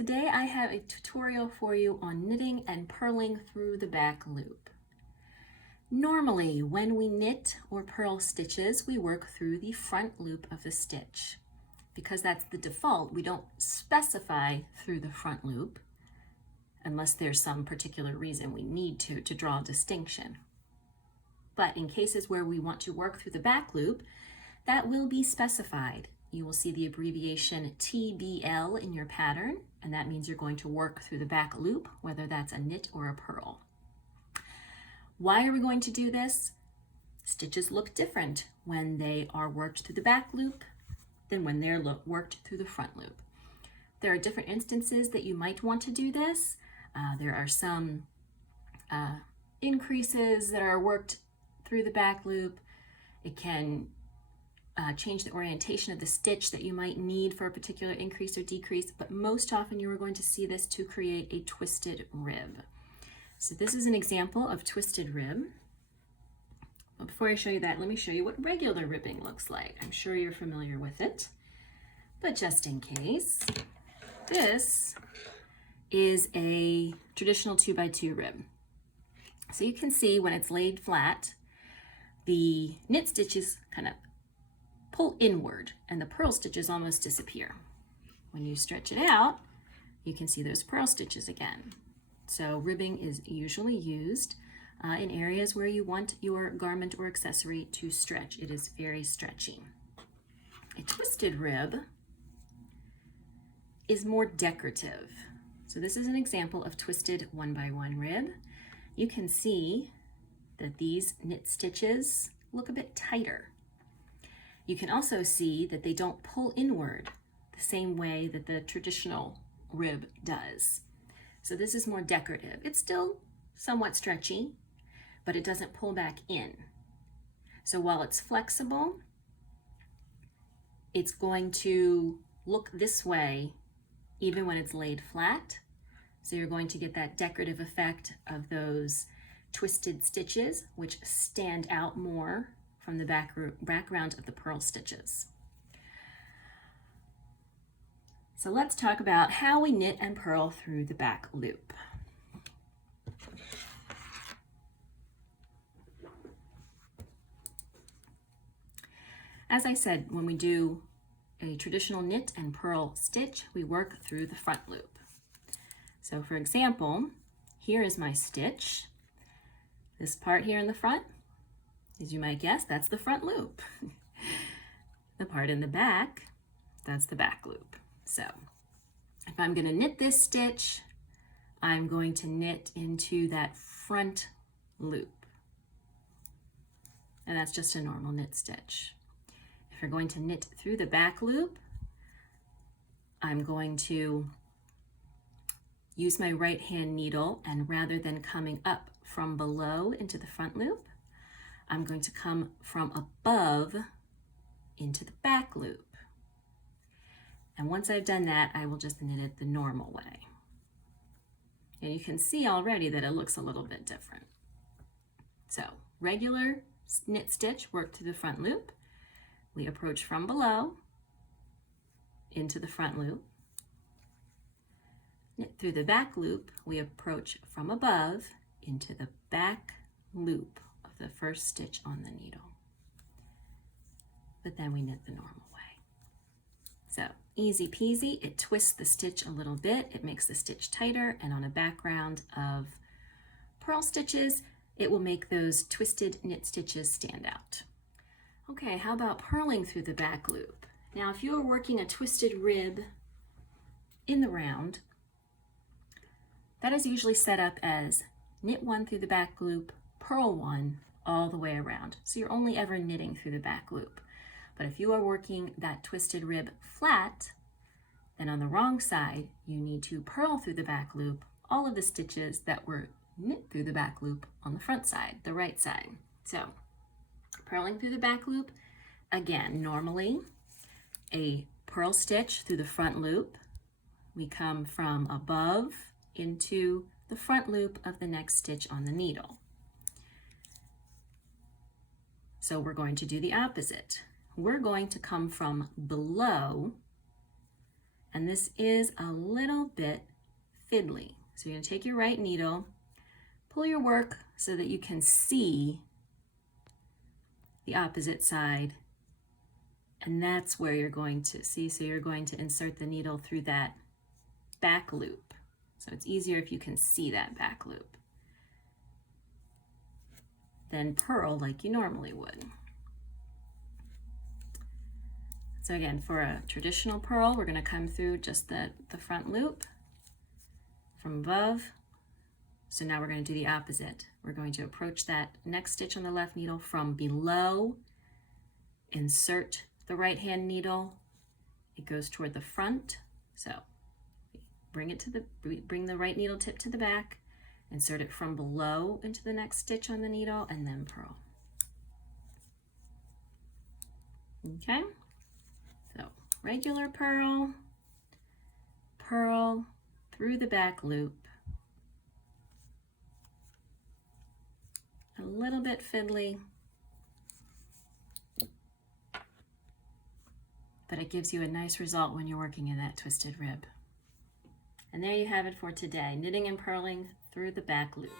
Today I have a tutorial for you on knitting and purling through the back loop. Normally, when we knit or purl stitches, we work through the front loop of the stitch. Because that's the default, we don't specify through the front loop, unless there's some particular reason we need to draw a distinction. But in cases where we want to work through the back loop, that will be specified. You will see the abbreviation TBL in your pattern, and that means you're going to work through the back loop, whether that's a knit or a purl. Why are we going to do this? Stitches look different when they are worked through the back loop than when they're worked through the front loop. There are different instances that you might want to do this. There are some increases that are worked through the back loop. It can change the orientation of the stitch that you might need for a particular increase or decrease, but most often you are going to see this to create a twisted rib. So this is an example of twisted rib. But before I show you that, let me show you what regular ribbing looks like. I'm sure you're familiar with it, but just in case, this is a traditional 2x2 rib. So you can see when it's laid flat, the knit stitches kind of pull inward and the purl stitches almost disappear. When you stretch it out, you can see those purl stitches again. So ribbing is usually used in areas where you want your garment or accessory to stretch. It is very stretchy. A twisted rib is more decorative. So this is an example of twisted 1x1 rib. You can see that these knit stitches look a bit tighter. You can also see that they don't pull inward the same way that the traditional rib does. So this is more decorative. It's still somewhat stretchy, but it doesn't pull back in. So while it's flexible, it's going to look this way even when it's laid flat. So you're going to get that decorative effect of those twisted stitches, which stand out more from the background of the purl stitches. So let's talk about how we knit and purl through the back loop. As I said, when we do a traditional knit and purl stitch, we work through the front loop. So for example, here is my stitch. This part here in the front, as you might guess, that's the front loop. The part in the back, that's the back loop. So if I'm going to knit this stitch, I'm going to knit into that front loop. And that's just a normal knit stitch. If you're going to knit through the back loop, I'm going to use my right hand needle, and rather than coming up from below into the front loop, I'm going to come from above into the back loop. And once I've done that, I will just knit it the normal way. And you can see already that it looks a little bit different. So regular knit stitch, work through the front loop. We approach from below into the front loop. Knit through the back loop, we approach from above into the back loop of the first stitch on the needle. But then we knit the normal way. So easy peasy, it twists the stitch a little bit, it makes the stitch tighter, and on a background of purl stitches, it will make those twisted knit stitches stand out. Okay, how about purling through the back loop? Now if you are working a twisted rib in the round, that is usually set up as knit one through the back loop, purl one all the way around. So you're only ever knitting through the back loop. But if you are working that twisted rib flat, then on the wrong side, you need to purl through the back loop all of the stitches that were knit through the back loop on the front side, the right side. So purling through the back loop, again, normally a purl stitch through the front loop. We come from above into the front loop of the next stitch on the needle. So we're going to do the opposite. We're going to come from below And this is a little bit fiddly. So you're going to take your right needle, pull your work so that you can see the opposite side, and that's where you're going to see. So you're going to insert the needle through that back loop. So it's easier if you can see that back loop than purl like you normally would. So again, for a traditional purl, we're going to come through just the front loop from above. So now we're going to do the opposite. We're going to approach that next stitch on the left needle from below, insert the right hand needle, it goes toward the front. So bring the right needle tip to the back, insert it from below into the next stitch on the needle, and then purl. Okay, so regular purl, purl through the back loop, a little bit fiddly, but it gives you a nice result when you're working in that twisted rib. And there you have it for today, knitting and purling through the back loop.